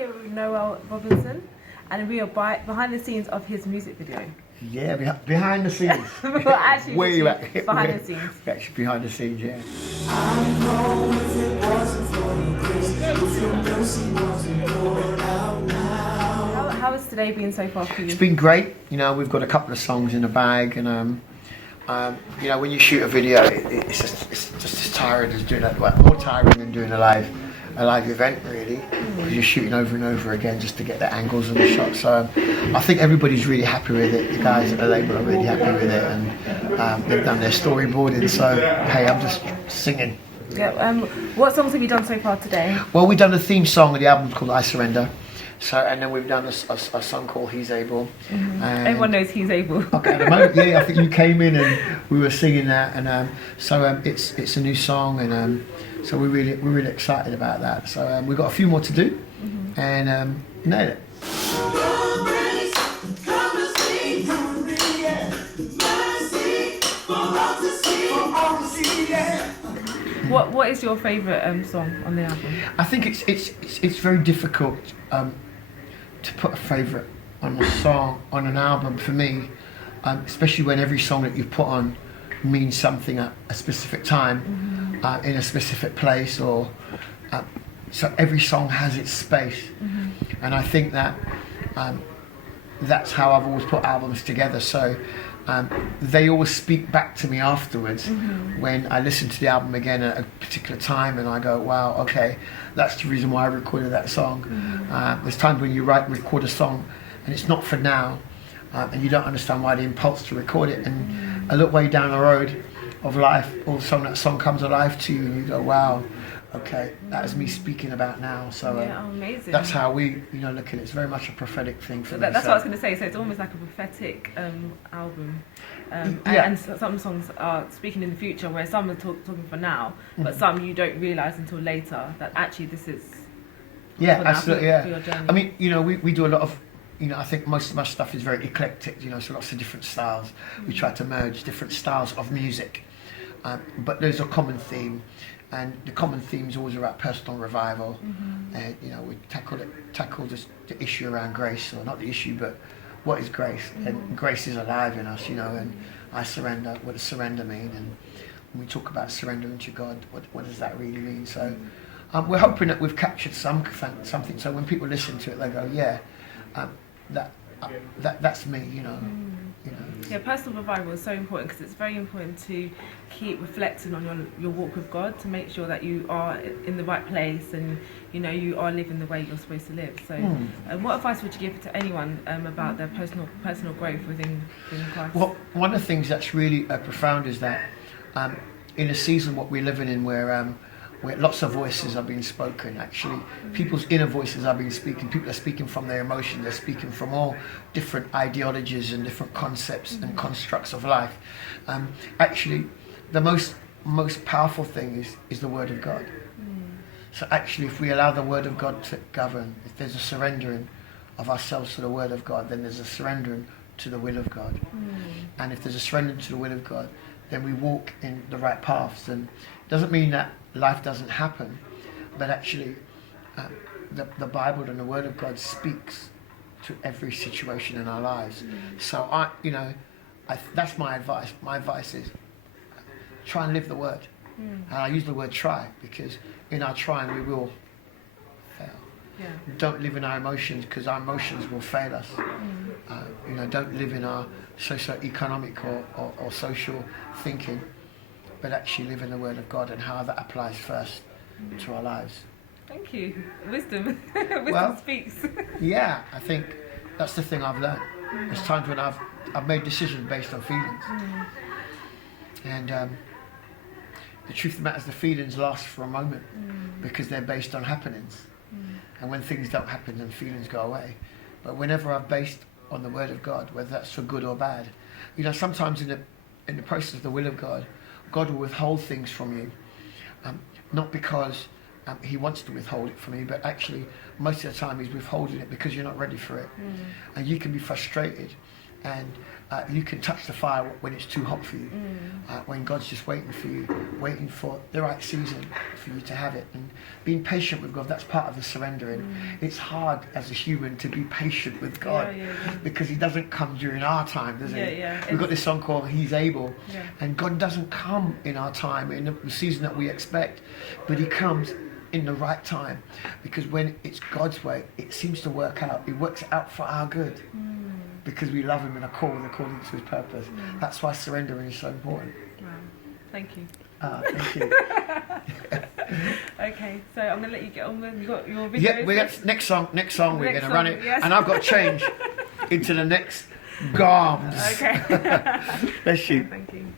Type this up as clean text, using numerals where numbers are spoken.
here with Noel Robinson, and we are behind the scenes of his music video. Yeah, behind the scenes. Well, actually, Where at? Behind the scenes. Actually, behind the scenes, yeah. How has today been so far for you? It's been great. You know, we've got a couple of songs in the bag, and you know, when you shoot a video, it's just as tiring as doing that. Well, more tiring than doing a live event, really, because you're shooting over and over again just to get the angles and the shots. So I think everybody's really happy with it. The guys at the label are really happy with it, and they've done their storyboarding. So hey, I'm just singing. Yeah. What songs have you done so far today? Well, we've done the theme song of the album called I Surrender. So, and then we've done a song called He's Able. Mm-hmm. Everyone knows He's Able. Okay, at the moment, yeah, I think you came in and we were singing that, and so it's a new song, and so we're really excited about that. So we've got a few more to do, and nail it. What is your favourite song on the album? I think it's very difficult to put a favourite on a song on an album for me, especially when every song that you put on means something at a specific time, in a specific place, or so every song has its space, and I think that that's how I've always put albums together. So they always speak back to me afterwards when I listen to the album again at a particular time, and I go, wow, okay, that's the reason why I recorded that song. There's times when you record a song and it's not for now, and you don't understand why the impulse to record it, and a little way down the road of life, all of a sudden that song comes alive to you, and you go, wow, okay, that is me speaking about now. So amazing. That's how we, look at it. It's very much a prophetic thing for me. That's what I was going to say. So it's almost like a prophetic album, and some songs are speaking in the future, where some are talking for now, but some you don't realise until later that actually this is. Yeah, absolutely. For your journey. I mean, we do a lot of. I think most of my stuff is very eclectic. So lots of different styles. We try to merge different styles of music, but there's a common theme. And the common theme is always about personal revival, and we tackle the issue around grace, or not the issue, but what is grace? And grace is alive in us, and I surrender. What does surrender mean? And when we talk about surrendering to God, what does that really mean? So we're hoping that we've captured something. So when people listen to it, they go, yeah, that's me, Yeah, personal revival is so important, because it's very important to keep reflecting on your walk with God, to make sure that you are in the right place, and you are living the way you're supposed to live. So what advice would you give to anyone about their personal growth within Christ? Well, one of the things that's really profound is that in a season what we're living in, where lots of voices are being spoken, actually people's inner voices are being speaking. People are speaking from their emotions. They're speaking from all different ideologies and different concepts and constructs of life. Actually, the most powerful thing is the Word of God. So actually, if we allow the Word of God to govern, if there's a surrendering of ourselves to the Word of God, then there's a surrendering to the will of God. And if there's a surrendering to the will of God, then we walk in the right paths. And it doesn't mean that life doesn't happen, but actually the Bible and the Word of God speaks to every situation in our lives. So that's my advice. My advice is try and live the Word. And I use the word try, because in our trying we will fail. Don't live in our emotions, because our emotions will fail us. Don't live in our socio-economic or social thinking, but actually live in the Word of God and how that applies first to our lives. Thank you. Wisdom. Speaks. Yeah, I think that's the thing I've learned. There's times when I've made decisions based on feelings. And the truth of the matter is, the feelings last for a moment, because they're based on happenings. And when things don't happen, then feelings go away. But whenever I've based on the Word of God, whether that's for good or bad, sometimes in the process of the will of God, God will withhold things from you, not because He wants to withhold it from you, but actually most of the time He's withholding it because you're not ready for it. And you can be frustrated and you can touch the fire when it's too hot for you. When God's just waiting for you, waiting for the right season for you to have it, and being patient with God. That's part of the surrendering. It's hard as a human to be patient with God because He doesn't come during our time, does He? We've got this song called "He's Able," and God doesn't come in our time, in the season that we expect, but He comes in the right time, because when it's God's way, it seems to work out. It works out for our good. Because we love Him and are called according to His purpose. That's why surrendering is so important. Wow. Thank you. Thank you. Okay, so I'm going to let you get on with your video. Yeah, we got next song we're going to run it. Yes. And I've got to change into the next garms. Okay. Bless you. Thank you.